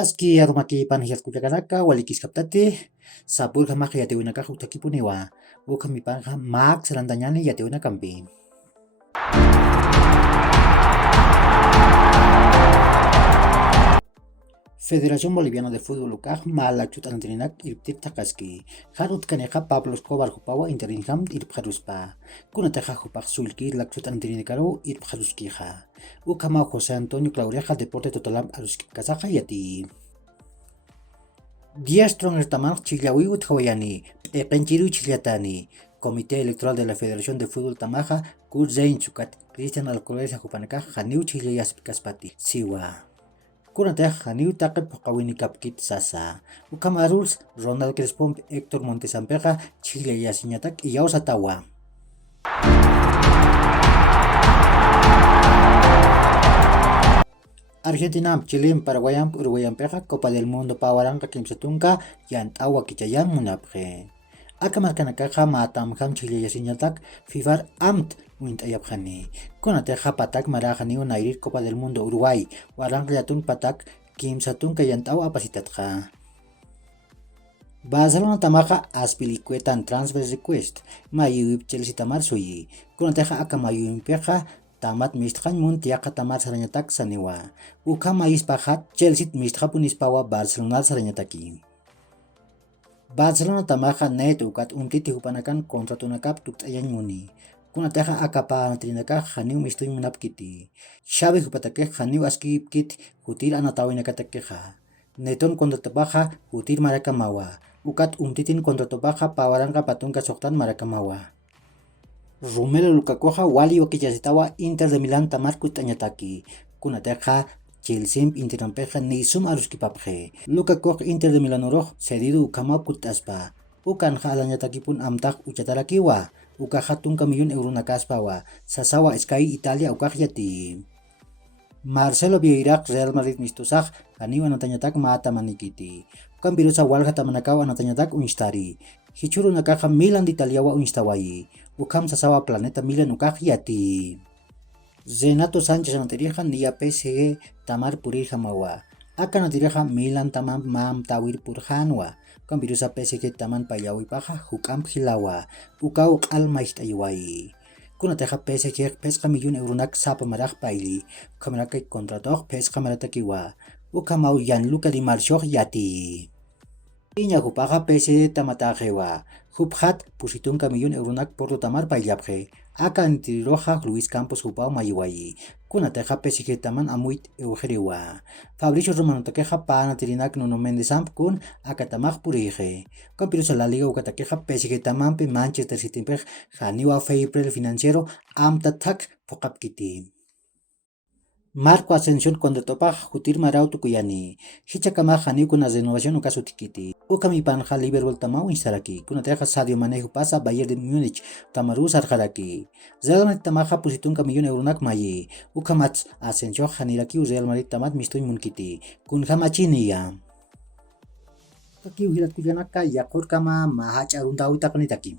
Aski arumaki panhiyat kuyakanaka walikiskaptati sapurqa maq yatiwinakaqa utakipuniwa uqa mipanqa maq sarantañani yatiwinakampi. Federación Boliviana de Fútbol ukaq malakchut anantirinak irptir taqaski hanut kaniqa Pablo Escobar hupawa interinham irpqaruspa kunataqa hupaq sulki lakchut anantirinikaru irpqaruskiqa ukama José Antonio Claureja deporte totalam aruski kasaqa yati Diestron Retaman Chillawi Uthawayani P'eqenchiru Chillatani Comité Electoral de la Federación de Fútbol Tamaja Kurzain Chukat Cristian Alcoleja Jupanaka Janiu Chillayas Kaspati Siwa Kunatej Janiu Taqep Qawini Kapkit Sasa Ukamaruls Ronald Crespo Héctor Montesampeja Chillayas Iñatak y Yausatawa Argentina, Chile, Paraguay, Uruguay, Copa del Mundo, Pawaranka, Kimsatunka, Yantawa, Kichayan, Munapre. Akamarkanakaja, Matam, Ham, Chile, Yasinyatak, Fifar, Amt, Wintayabhani. Konateja, Patak, Marajani, Unairir, Copa del Mundo, Uruguay, Waranka, Yatun, Patak, Kimsatunka, Yantawa, Apasitatja. Barcelona Tamaja, Aspilicuetan, Transfer Request, Mayu, Chelsea Tamar, Suyi. Konateja, Akamayu, Impeja, Tamat mistran muntiaqa tamat sarañatak saniwa uka maispaqa Chelsea mistqapunispawa Barcelona sarañataki Barcelona tamaqa net ukat untiti hupanakan kontratunakap tukt'ayanmuni kunataqa akapanatrinaka janiw mistuy munapkiti Xavi hupatake janiw askipkit hutir anatawinakatekeqa neton kontratapaqa hutir marakamawa ukat umtitin kontratopaqa pawaranqa patunka soqtan marakamawa Romelu Lukakuja wali wakillasitawa Inter de Milán tamar kutañataki kunateqa Chelsea Interampeja nisum aruskipapje Lukakuj Inter de Milán oroq cedido ukama kutaspa ukanja alañatakipun amtaq uchatarakiwa ukaja tunka millón euro nakaspawa sasawa Sky Italia ukajyati Marcelo Vieira Real Madrid mistusaq aniwa anatañatak mata manikiti Campirosa walja tamanakaw anatañatak unstari Hichuru nakaja Milan de Italiawa unstawayi ukam sasawa planeta Milan ukaj yati Renato Sánchez anatirija niya PSG tamar purirja mawa akan anatirija Milan tamam mam tawir purjanwa Campirosa PSG taman payawi paja hukam hilawa ukaw almaistaywayi kunateja PSG pesqa millón euronak sapa maraj paili kamaraka kontratok pesqa maratakiwa ukamaw Gianluca Di Marzio yati Iña hupaqa PSG tamatajewa huphat pusitunka millón euronak porto tamar paillapje akan tiriroja Luis Campos hupao mayiwayi kunateja PSG taman amuit eugeriwa Fabricio Romano takeja panatirinak Nuno Mendes kun akatamaj purije Campirosa la liga ukatakeja PSG tamanpe Manchester City pej janiwa fair financiero amtatak pokapkiti Marco Ascensión cuando topa jutir marau tukuyani hichakama jani kuna renovación ukasutikiti ukami panja Liverpool tamau instaraki kuna teja Sadio Mane pasa Bayern de Múnich tamaru sarjaraki Real Madrid tamaja pusitunka millón euronak mayi ukamat Ascensión janiraki Real Madrid tamat mistuy munkiti kun hamachiniya Taki uhirat kuyanaka yakur kama mahacha rundau taknitaki